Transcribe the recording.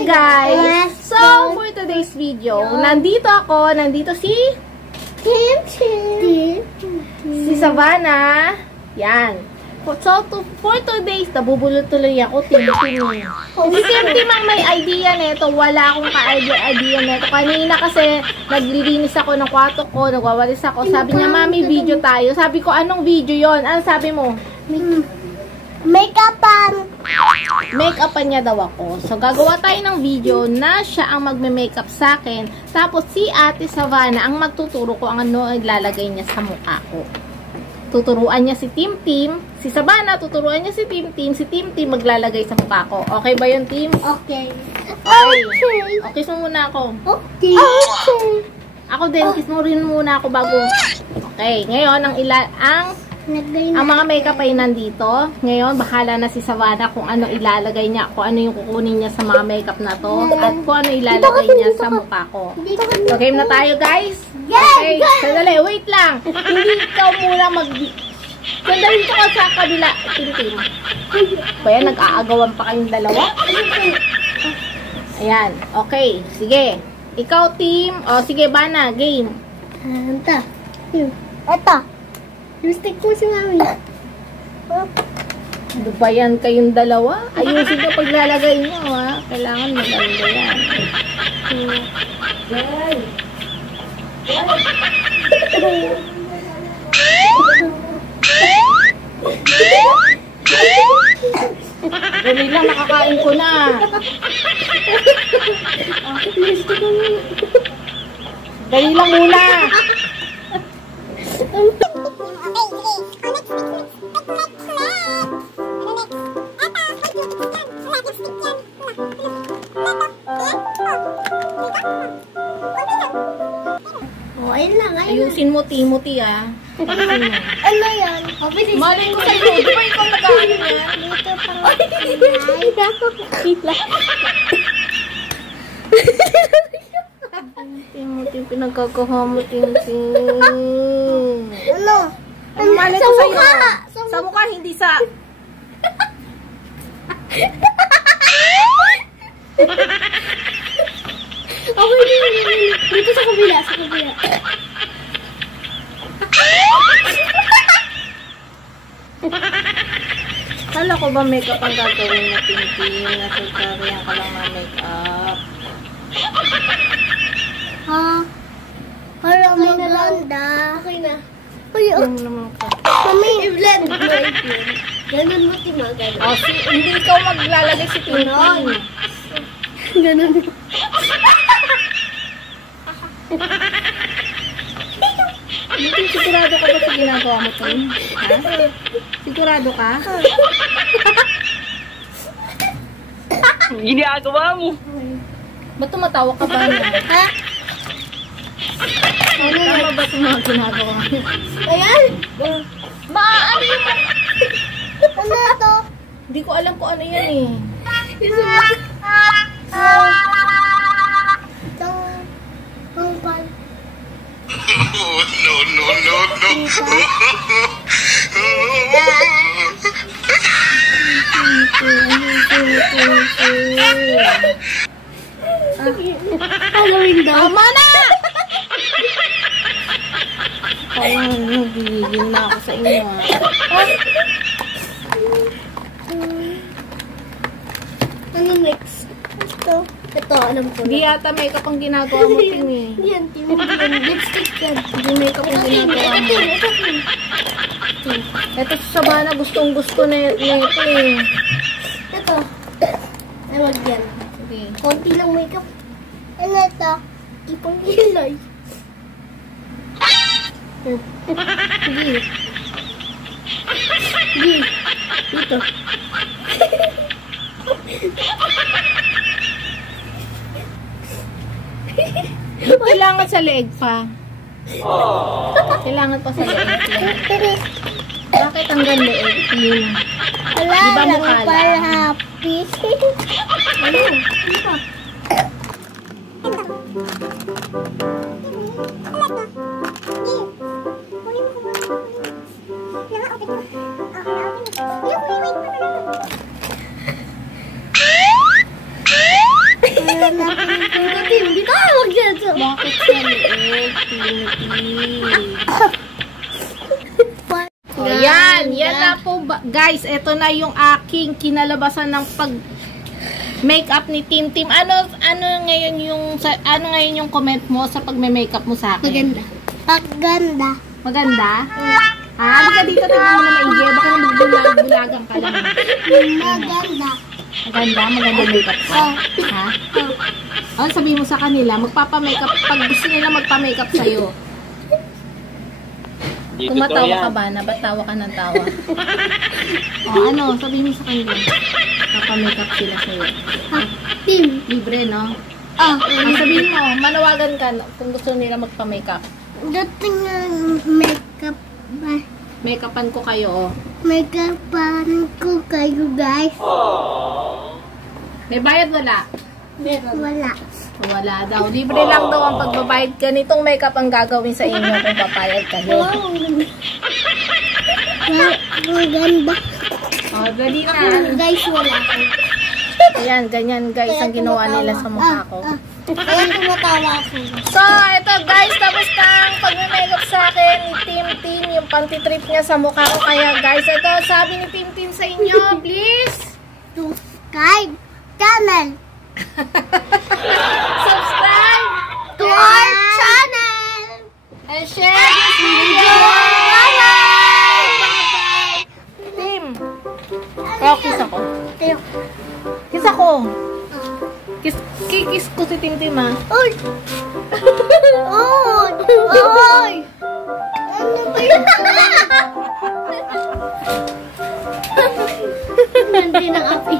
Hi guys! So, for today's video, nandito si si Savannah. Yan. So, for today's, nabubulot tuloy ako, Tim. Si Tim ang may idea nito. Wala akong ka-idea nito. Kanina kasi, naglilinis ako ng kwarto ko, nagwawalis ako. Sabi niya, Mami, video tayo. Sabi ko, anong video yon? Ano sabi mo? Make-upan. Make-upan niya daw ako. So, gagawa tayo ng video na siya ang magme-makeup sa akin. Tapos, si Ate Savannah ang magtuturo ko ang ano ilalagay niya sa mukha ko. Tuturuan niya si Tim. Si Savannah, tuturuan niya si Tim. Si Tim maglalagay sa mukha ko. Okay ba yun, Tim? Okay. Okay, so muna ako. Okay. Ako din, kiss mo rin muna ako bago. Okay, ngayon, ang mga makeup ay nandito. Ngayon, bahala na si Savannah kung ano ilalagay niya, kung ano yung kukunin niya sa mga makeup na to, at kung ano ilalagay niya sa mukha ko. So, game na tayo, guys. Okay, sandali, wait lang. Hindi ikaw muna sandali ko ka sa kabila. Tim. Kaya nag-aagawan pa kayong dalawa. Ayan, okay. Sige. Ikaw, Tim. O, sige, Bana, game. Ito. Lipstick ko si Mami. Ano ba yan kayong dalawa? Ayusin ko paglalagay niyo, ha? Kailangan maganda yan. Dali lang, nakakain ko na. Dali lang muna. Ayusin mo, Timothy, ah. Ayusin mo. Ano yan? Malay ko sa'yo. Di ba ikaw nag-ano yan? Dito pang Timothy, pinagkakaha mo, Timothy. Ano? Malay ko sa'yo. Sa mukha, hindi sa... Okay, dito sa kabila, Kala ko ba makeup ang gagawin na Tintin? Nasagkarihan ka lang na makeup. Ha? Para maganda. Okay na. Yung naman ka. Mami, i-blend mo. Ganun mo, Timagan. Oh, hindi ikaw maglalagay si Tintin. Ganun mo. Tintin, sigurado ka ba sa ginagawa mo, Tin? Ha? Sigurado ka? Ginagawa mo. Ba't tumatawa ka ba na? Ha? Tama ba itong mga ginagawa mo? Ayan. Ano yung... Ano ito? Hindi ko alam kung ano yan eh. Halloween daw. Tama na! Ayun, gigigil na ako sa inyo. Ano next? Ito, alam ko. Hindi yata makeup ang ginagawa mo, Tim eh. Yan, lipstick yan. Hindi makeup ang ginagawa mo. Ito sa Savannah, gustong-gusto na ito eh. Ito. Ay, wag yan. Okay. Konti lang makeup. Ano ito? Ipang hilay. Sige. Sige. Dito. Kailangan sa leeg pa. Kailangan pa sa leeg. Bakit hanggang leeg? Wala, Di ba mukha lang pala happy. Ano? Ano pa? Tim, di tawag dyan. Bakit sa liig, Timothy? O, yan na po. Guys, ito na yung aking kinalabasan ng pag-makeup ni Tim Tim. Ano ngayon yung comment mo sa pagme-makeup mo sa akin? Maganda. Maganda? Ha? Baka dito tingnan mo na maigi. Baka magbulagang ka lang. Maganda. Maganda makeup ko. Ha? O, sabihin mo sa kanila, magpapa-makeup. Pag gusto nila magpa-makeup sa'yo. Tumatawa ka ba? Nabatawa ka ng tawa. O, sabihin mo sa kanila. Magpa-makeup sila sa'yo. Tim. Libre, no? Sabihin mo, manawagan ka kung gusto nila magpa-makeup. Dating makeup ba? Makeupan ko kayo, oh. Makeupan ko kayo, guys. May bayad wala? Wala. Wala daw. Libre lang daw ang pagbabayad. Ganitong makeup ang gagawin sa inyo kung papayag kayo. Maganda. O, dali na. Guys, wala. Ayan, ganyan guys ang ginawa nila sa mukha ko. Kaya tumatawa ako. So, ito guys, tapos na ang pag-makeup sa akin ni Tim Tim, yung panty-trip niya sa mukha ko. Kaya guys, ito, sabi ni Tim Tim sa inyo, please Subscribe channel. subscribe To our channel. and share this video. Bye-bye. Tim, kiss ako. Kiss ako. Kiss ko si Tim Tim, ha? Oy! Oy! Oy! Ano ba yun? Hindi na kapi.